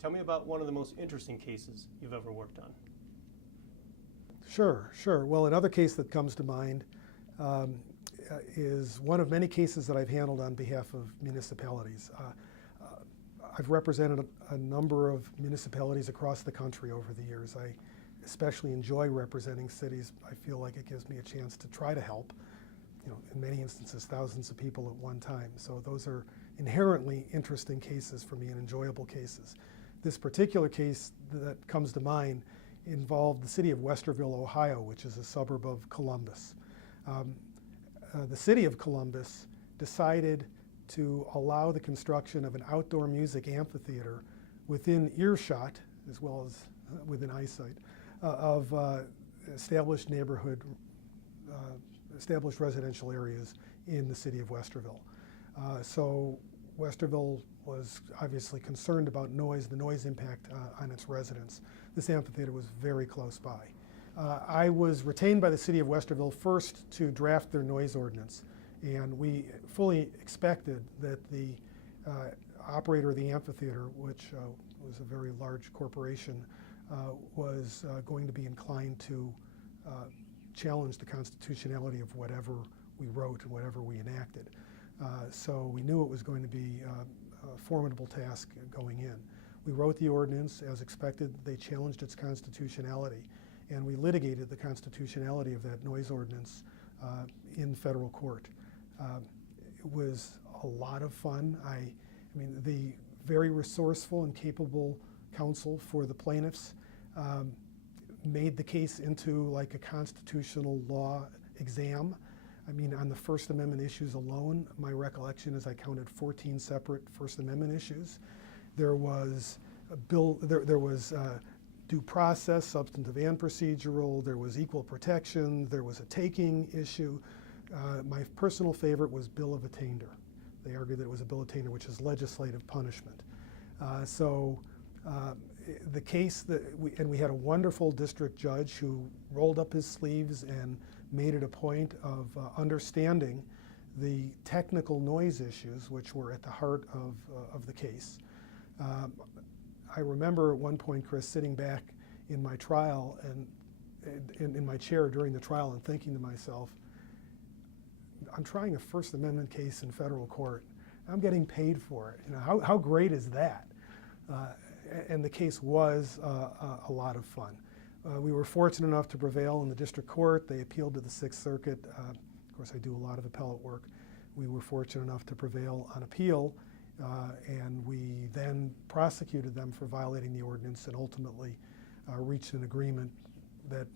Tell me about one of the most interesting cases you've ever worked on. Sure. Well, another case that comes to mind is one of many cases that I've handled on behalf of municipalities. I've represented a number of municipalities across the country over the years. I especially enjoy representing cities. I feel like it gives me a chance to try to help, in many instances, thousands of people at one time. So those are inherently interesting cases for me and enjoyable cases. This particular case that comes to mind involved the city of Westerville, Ohio, which is a suburb of Columbus. The city of Columbus decided to allow the construction of an outdoor music amphitheater within earshot, as well as within eyesight, of established residential areas in the city of Westerville. So Westerville was obviously concerned about the noise impact on its residents. This amphitheater was very close by. I was retained by the city of Westerville first to draft their noise ordinance, and we fully expected that the operator of the amphitheater, which was a very large corporation, was going to be inclined to challenge the constitutionality of whatever we wrote and whatever we enacted. So we knew it was going to be a formidable task going in. We wrote the ordinance. As expected, they challenged its constitutionality, and we litigated the constitutionality of that noise ordinance in federal court. It was a lot of fun. I mean, the very resourceful and capable counsel for the plaintiffs made the case into like a constitutional law exam. I mean, on the First Amendment issues alone, my recollection is I counted 14 separate First Amendment issues. There was due process, substantive and procedural. There was equal protection. There was a taking issue. My personal favorite was bill of attainder. They argued that it was a bill of attainder, which is legislative punishment. The case we had a wonderful district judge who rolled up his sleeves and made it a point of understanding the technical noise issues, which were at the heart of the case. I remember at one point, Chris, sitting back in my trial and in my chair during the trial and thinking to myself, I'm trying a First Amendment case in federal court. I'm getting paid for it. How great is that? And the case was a lot of fun. We were fortunate enough to prevail in the district court. They appealed to the Sixth Circuit. Of course, I do a lot of appellate work. We were fortunate enough to prevail on appeal, and we then prosecuted them for violating the ordinance and ultimately reached an agreement that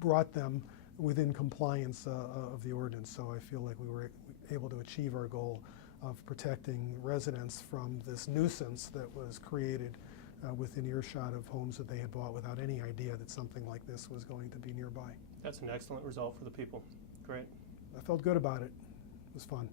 brought them within compliance of the ordinance. So I feel like we were able to achieve our goal of protecting residents from this nuisance that was created within earshot of homes that they had bought without any idea that something like this was going to be nearby. That's an excellent result for the people. Great. I felt good about it. It was fun.